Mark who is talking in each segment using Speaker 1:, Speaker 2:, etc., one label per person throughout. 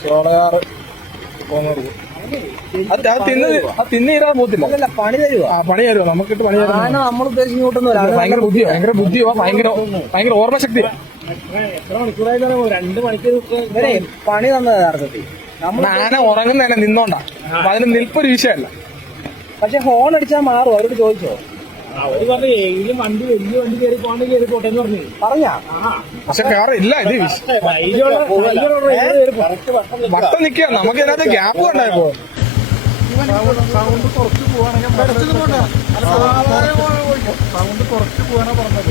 Speaker 1: സോളയാറ് പോകുന്നത്. അത് അത് തിന്ന് അത് തിന്ന് തീരാൻ പോകത്തില്ല.
Speaker 2: അല്ല പണി തരുവാ.
Speaker 1: ആ പണി തരുമോ നമുക്കിട്ട് പണി തരുമോ
Speaker 2: ആന നമ്മൾ ഉദ്ദേശിക്കുന്ന കൂട്ടൊന്നും
Speaker 1: ഭയങ്കര ബുദ്ധിയോ ഭയങ്കര ബുദ്ധിയോ ഭയങ്കര ഭയങ്കര ഓർമ്മശക്തിയോ
Speaker 2: എത്ര മണിക്കൂറായി രണ്ട് മണിക്കൂർ ഇവരെ പണി തന്നത് യഥാർത്ഥത്തിൽ?
Speaker 1: ആന ഉറങ്ങുന്നതന്നെ നിന്നോണ്ടാ. അതിന് നിൽപ്പൊരു വിഷയമല്ല.
Speaker 2: പക്ഷെ ഹോൺ അടിച്ചാൽ മാറും. അവരോട് ചോദിച്ചോ?
Speaker 3: അവർ പറഞ്ഞു വണ്ടി വലിയ വണ്ടി കയറി പോകണമെങ്കിൽ കയറി പോട്ടെ എന്ന് പറഞ്ഞു.
Speaker 2: പറഞ്ഞാ?
Speaker 1: പക്ഷെ ഇല്ല ഇത്. വട്ടം നിക്കുക നമുക്ക് ഇതിനകത്ത് ഗ്യാപ്പ് ഉണ്ടായപ്പോ
Speaker 4: സൗണ്ട് കുറച്ച് പോവാണെങ്കിൽ സൗണ്ട് കുറച്ച് പോകാനാ പറഞ്ഞത്.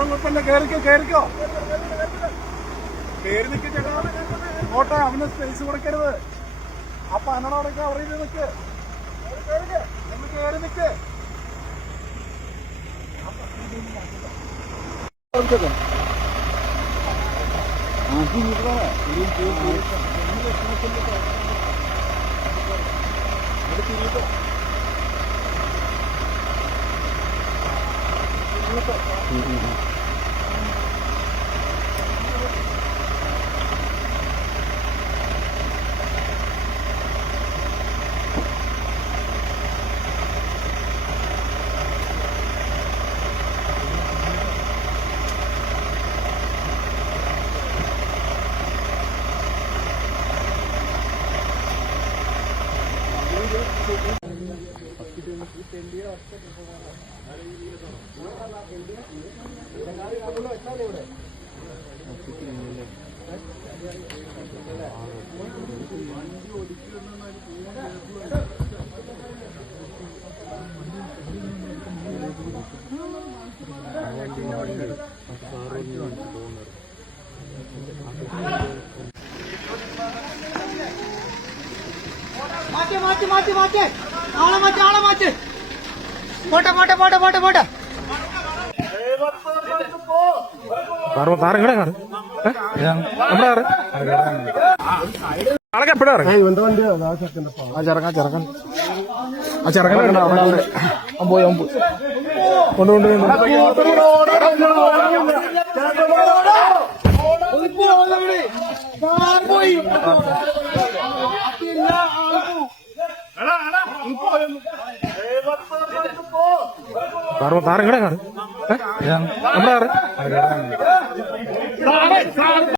Speaker 4: കുഴപ്പമില്ല കയറിക്കോ കയറിക്കോ കയറി നിക്ക് ചേട്ടാ ഓട്ടെ അവന് സ്പേസ് കൊടുക്കരുത്. ആ പനയുടെ അവിടെ കവർ ചെയ്ത് നിക്ക് ഒന്ന് കേറി നിക്ക്
Speaker 5: മാറ്റി മാറ്റി മാറ്റി മാറ്റി. ആളെ മാറ്റി ആളെ മാറ്റി. പോട്ടെ പോട്ടെ പോട്ടെ പോട്ടെ പോട്ടെ
Speaker 1: ചെറുക്കാൻ ചെറുക്കാൻ ആ ചെറുക്കാൻ അവൻ പോയി അവൻ പോയി കൊണ്ട് കൊണ്ട് കൊണ്ട് കാറ് കാറ് എങ്ങടെ കാറ് ഏ? നമ്മുടെ കാറ്